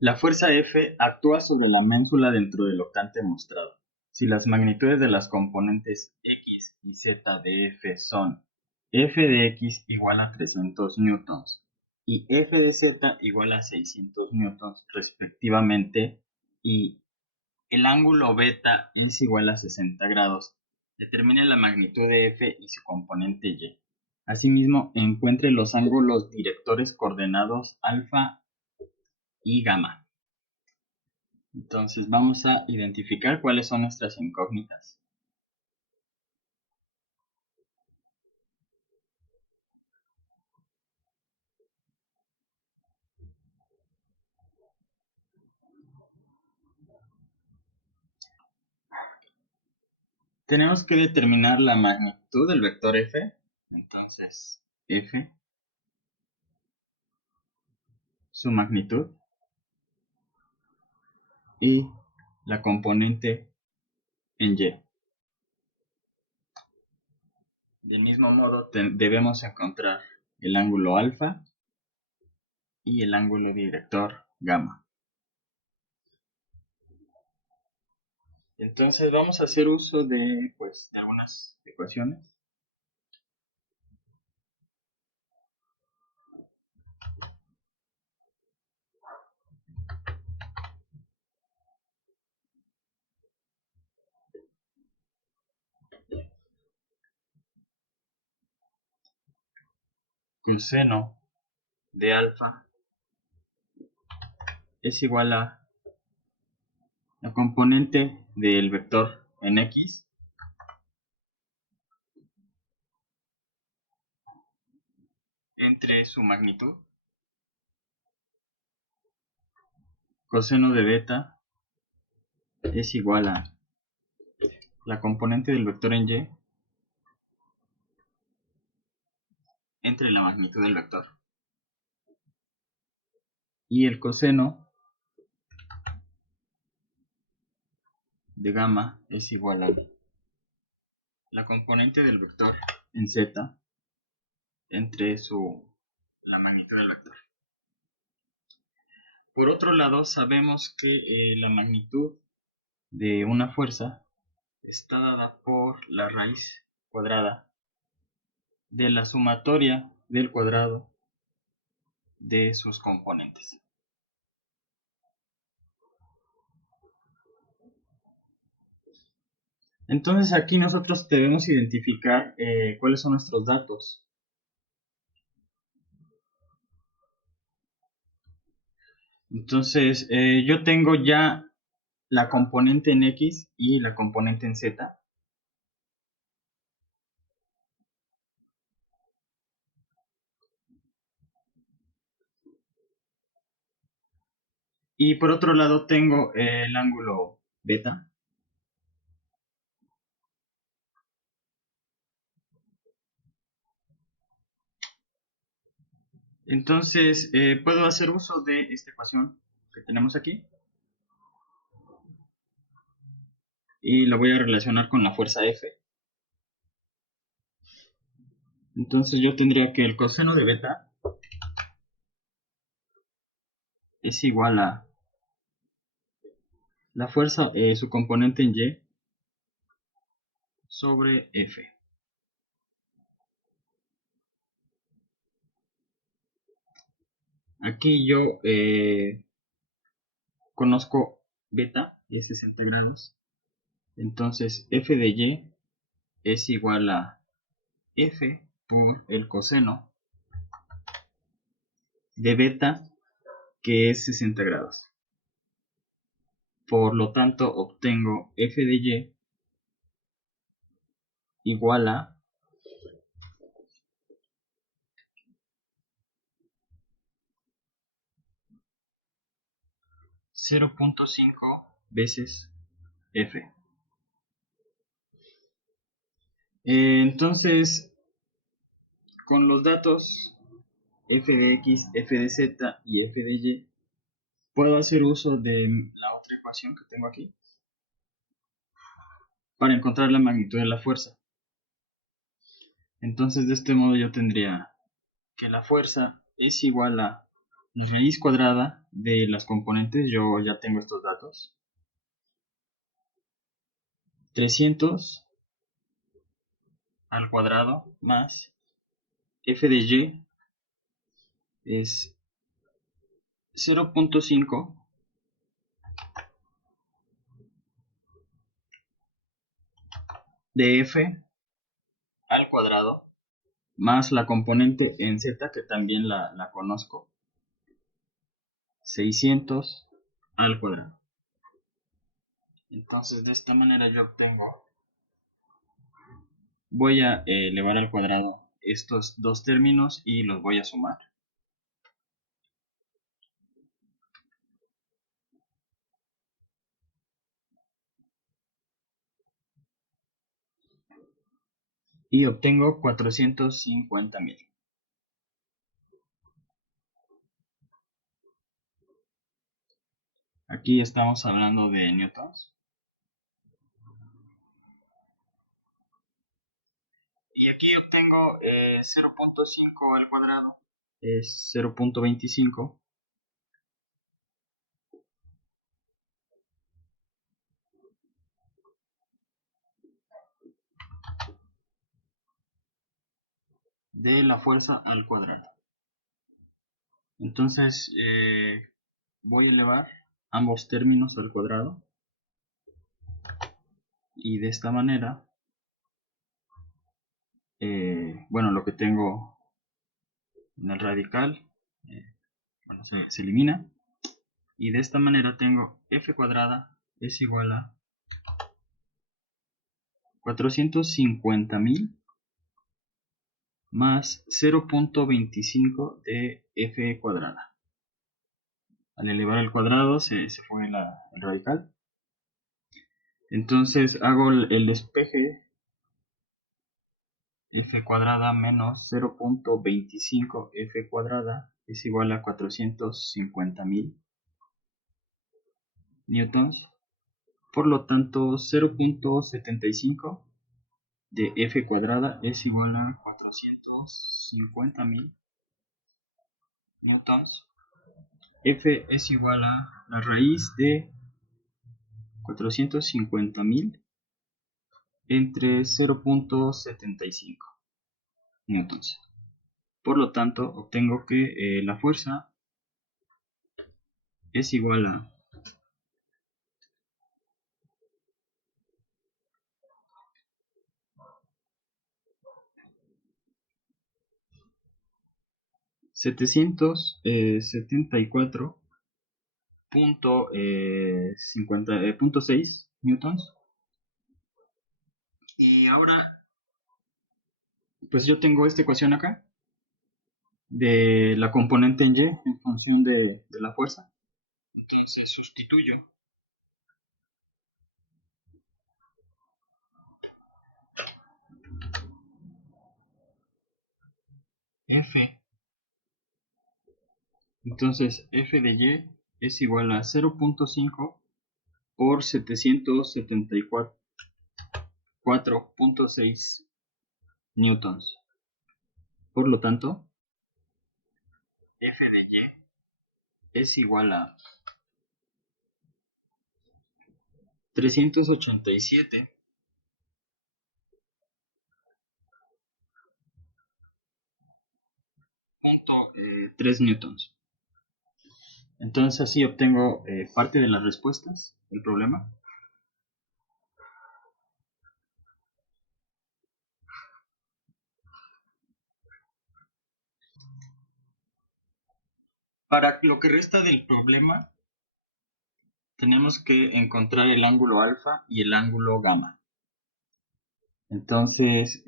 La fuerza F actúa sobre la médula dentro del octante mostrado. Si las magnitudes de las componentes x y z de F son F de x igual a 300 newtons y F de z igual a 600 newtons respectivamente, y el ángulo beta es igual a 60 grados, determine la magnitud de F y su componente y. Asimismo, encuentre los ángulos directores coordenados alfa y gamma. Entonces vamos a identificar cuáles son nuestras incógnitas. Tenemos que determinar la magnitud del vector f. Entonces f, su magnitud, y la componente en y. Del mismo modo debemos encontrar el ángulo alfa y el ángulo director gamma. Entonces vamos a hacer uso de algunas ecuaciones. Coseno de alfa es igual a la componente del vector en x entre su magnitud. Coseno de beta es igual a la componente del vector en y entre la magnitud del vector. Y el coseno de gamma es igual a la componente del vector en z entre la magnitud del vector. Por otro lado, sabemos que la magnitud de una fuerza está dada por la raíz cuadrada de la sumatoria del cuadrado de sus componentes. Entonces aquí nosotros debemos identificar cuáles son nuestros datos. Entonces yo tengo ya la componente en x y la componente en z. Y por otro lado tengo el ángulo beta. Entonces puedo hacer uso de esta ecuación que tenemos aquí y lo voy a relacionar con la fuerza F. Entonces yo tendría que el coseno de beta es igual a la fuerza, su componente en y, sobre F. Aquí yo conozco beta y es 60 grados. Entonces f de y es igual a f por el coseno de beta, que es 60 grados. Por lo tanto, obtengo f de y igual a 0.5 veces f. Entonces, con los datos f de x, f de z y f de y, puedo hacer uso de la otra ecuación que tengo aquí para encontrar la magnitud de la fuerza. Entonces, de este modo yo tendría que la fuerza es igual a la raíz cuadrada de las componentes yo ya tengo estos datos. 300 al cuadrado más f de y es 0.5 de f al cuadrado más la componente en z, que también la conozco, 600 al cuadrado. Entonces de esta manera yo obtengo, voy a elevar al cuadrado estos dos términos y los voy a sumar. Y obtengo 450.000. Aquí estamos hablando de newtons. Y aquí obtengo 0.5 al cuadrado, es 0.25. De la fuerza al cuadrado. Entonces voy a elevar ambos términos al cuadrado. Y de esta manera, bueno, lo que tengo en el radical, bueno, se elimina. Y de esta manera tengo f cuadrada es igual a 450.000 más 0.25 de f cuadrada. Al elevar al cuadrado se fue el radical. Entonces hago el despeje, f cuadrada menos 0.25 f cuadrada es igual a 450.000 newtons. Por lo tanto, 0.75 de f cuadrada es igual a 450.000 newtons. F es igual a la raíz de 450.000 entre 0.75 newtons. Por lo tanto, obtengo que la fuerza es igual a 774.6 newtons. Y ahora, pues yo tengo esta ecuación acá de la componente en y en función de la fuerza. Entonces sustituyo f. Entonces f de y es igual a 0.5 por 774.6 newtons. Por lo tanto, f de y es igual a 387.3 newtons. Entonces así obtengo parte de las respuestas del problema. Para lo que resta del problema, tenemos que encontrar el ángulo alfa y el ángulo gamma. Entonces,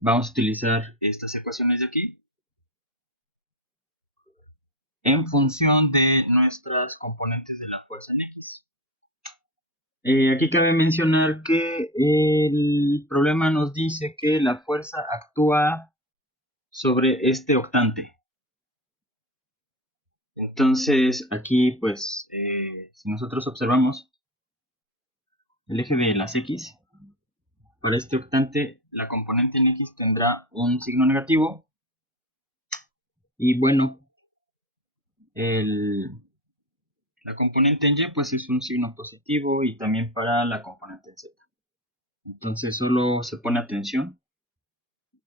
vamos a utilizar estas ecuaciones de aquí en función de nuestras componentes de la fuerza en X. Aquí cabe mencionar que el problema nos dice que la fuerza actúa sobre este octante. Entonces, aquí, pues, si nosotros observamos el eje de las X, para este octante, la componente en X tendrá un signo negativo. Y bueno, la componente en Y pues es un signo positivo y también para la componente en Z. Entonces solo se pone atención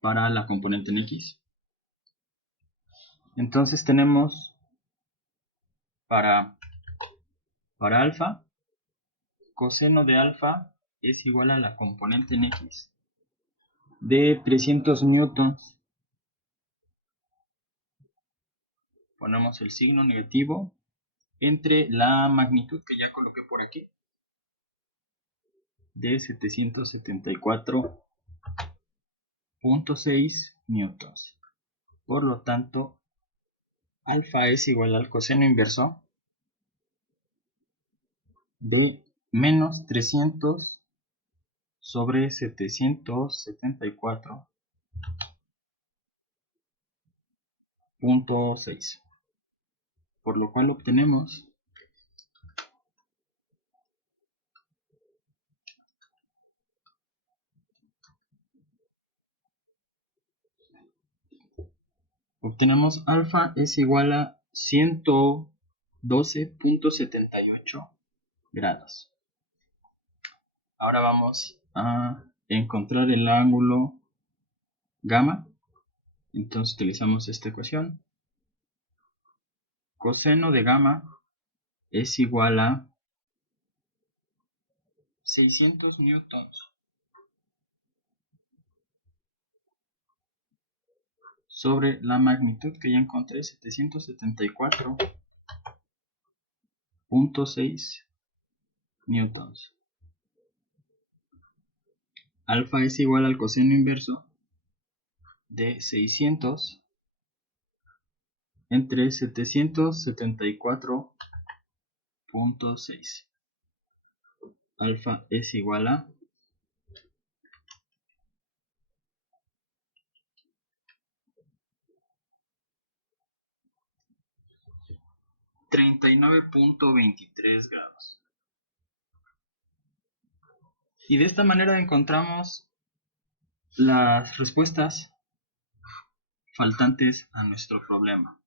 para la componente en X. Entonces tenemos para alfa, coseno de alfa es igual a la componente en X de 300 newtons. Ponemos el signo negativo entre la magnitud que ya coloqué por aquí de 774.6 newtons. Por lo tanto, alfa es igual al coseno inverso de menos 300 sobre 774.6. Por lo cual obtenemos alfa es igual a 112.78 grados. Ahora vamos a encontrar el ángulo gamma. Entonces utilizamos esta ecuación. Coseno de gamma es igual a 600 newtons sobre la magnitud que ya encontré, 774.6 newtons. Alfa es igual al coseno inverso de 600 entre 774.6. Alfa es igual a 39.23 grados. Y de esta manera encontramos las respuestas faltantes a nuestro problema.